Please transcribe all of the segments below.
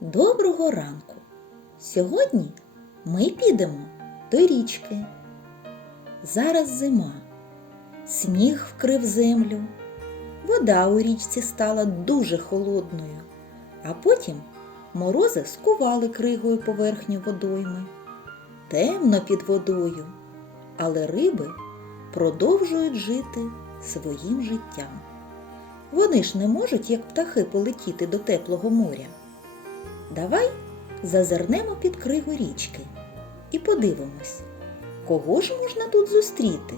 Доброго ранку! Сьогодні ми підемо до річки. Зараз зима, сніг вкрив землю, вода у річці стала дуже холодною, а потім морози скували кригою поверхню водойми. Темно під водою, але риби продовжують жити своїм життям. Вони ж не можуть, як птахи, полетіти до теплого моря. Давай зазирнемо під кригу річки і подивимось, кого ж можна тут зустріти.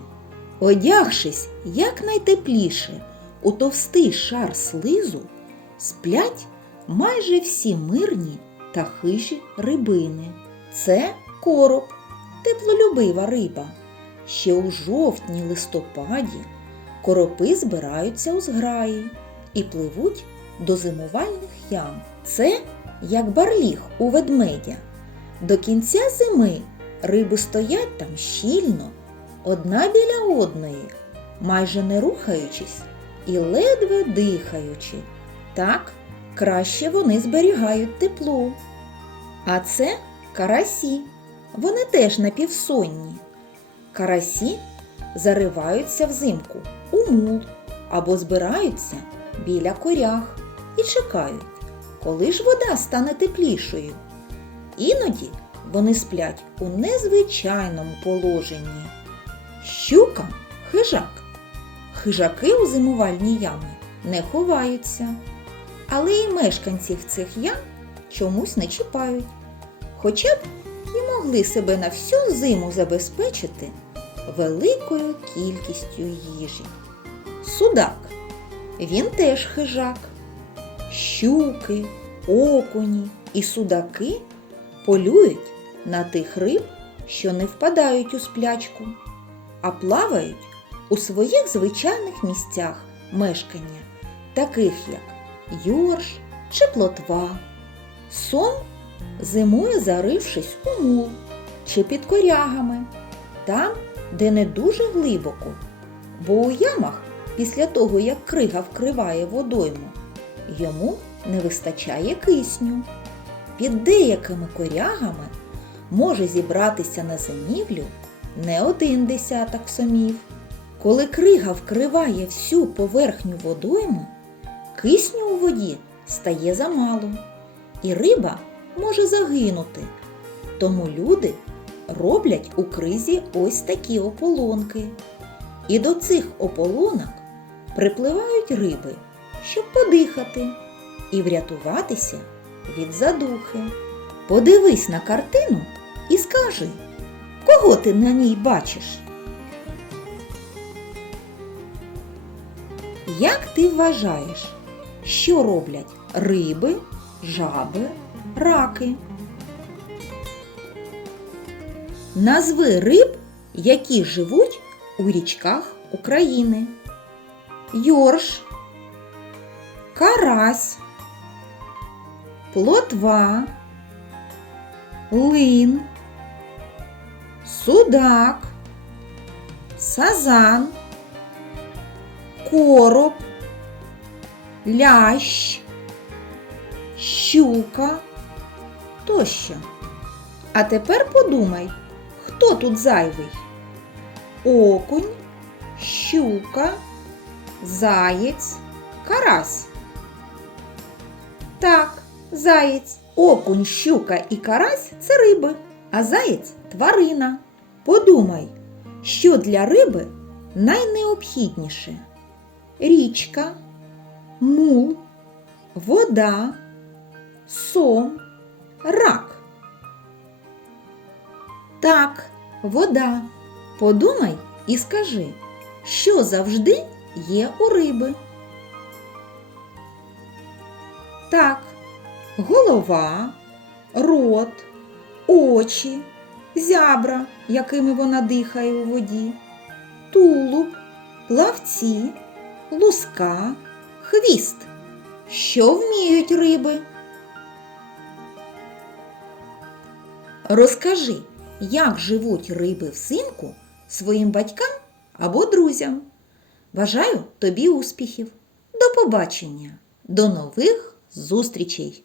Одягшись якнайтепліше у товстий шар слизу, сплять майже всі мирні та хижі рибини. Це короб, теплолюбива риба. Ще у жовтні листопаді коропи збираються у зграї і пливуть до зимувальних ям. Це як барліг у ведмедя. До кінця зими риби стоять там щільно, одна біля одної, майже не рухаючись і ледве дихаючи. Так краще вони зберігають тепло. А це карасі. Вони теж напівсонні. Карасі зариваються взимку у мул або збираються біля корях і чекають, коли ж вода стане теплішою. Іноді вони сплять у незвичайному положенні. Щука хижак. Хижаки у зимувальні ями не ховаються, але і мешканців цих ям чомусь не чіпають, хоча б і могли себе на всю зиму забезпечити великою кількістю їжі. Судак. Він теж хижак. Щуки, окуні і судаки полюють на тих риб, що не впадають у сплячку, а плавають у своїх звичайних місцях мешкання, таких як юрш чи плотва. Сон зимує, зарившись у мул чи під корягами, там, де не дуже глибоко, бо у ямах після того, як крига вкриває водойму, йому не вистачає кисню. Під деякими корягами може зібратися на зимівлю не один десяток сомів. Коли крига вкриває всю поверхню водойми, кисню у воді стає замало, і риба може загинути. Тому люди роблять у кризі ось такі ополонки. І до цих ополонок припливають риби, щоб подихати і врятуватися від задухи. Подивись на картину і скажи, кого ти на ній бачиш? Як ти вважаєш, що роблять риби, жаби, раки? Назви риб, які живуть у річках України. Йорш, карась, плотва, лин, судак, сазан, короб, лящ, щука тощо. А тепер подумай, хто тут зайвий? Окунь, щука, заєць, карась. Так, заєць, окунь, щука і карась це риби, а заєць тварина. Подумай, що для риби найнеобхідніше? Річка, мул, вода, сом, рак. Так, вода. Подумай і скажи, що завжди є у риби. Так, голова, рот, очі, зябра, якими вона дихає у воді, тулуб, плавці, луска, хвіст. Що вміють риби? Розкажи, як живуть риби взимку своїм батькам або друзям. Бажаю тобі успіхів! До побачення! До нових зустрічей!